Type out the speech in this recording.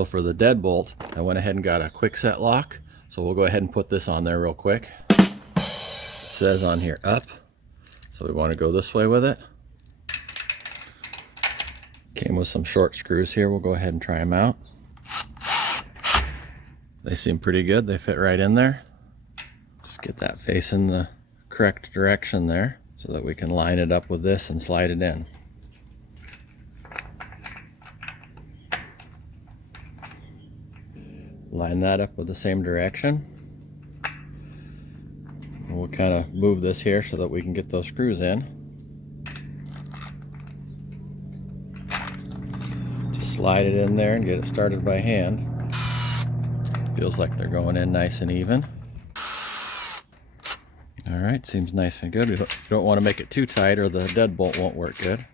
So for the deadbolt, I went ahead and got a Kwikset lock. So we'll go ahead and put this on there real quick. It says on here up, so we want to go this way with it. Came with some short screws here. We'll go ahead and try them out. They seem pretty good. They fit right in there. Just get that facing the correct direction there so that we can line it up with this and slide it in. Line that up with the same direction. And we'll kind of move this here so that we can get those screws in. Just slide it in there and get it started by hand. Feels like they're going in nice and even. Alright, seems nice and good. You don't want to make it too tight or the deadbolt won't work good.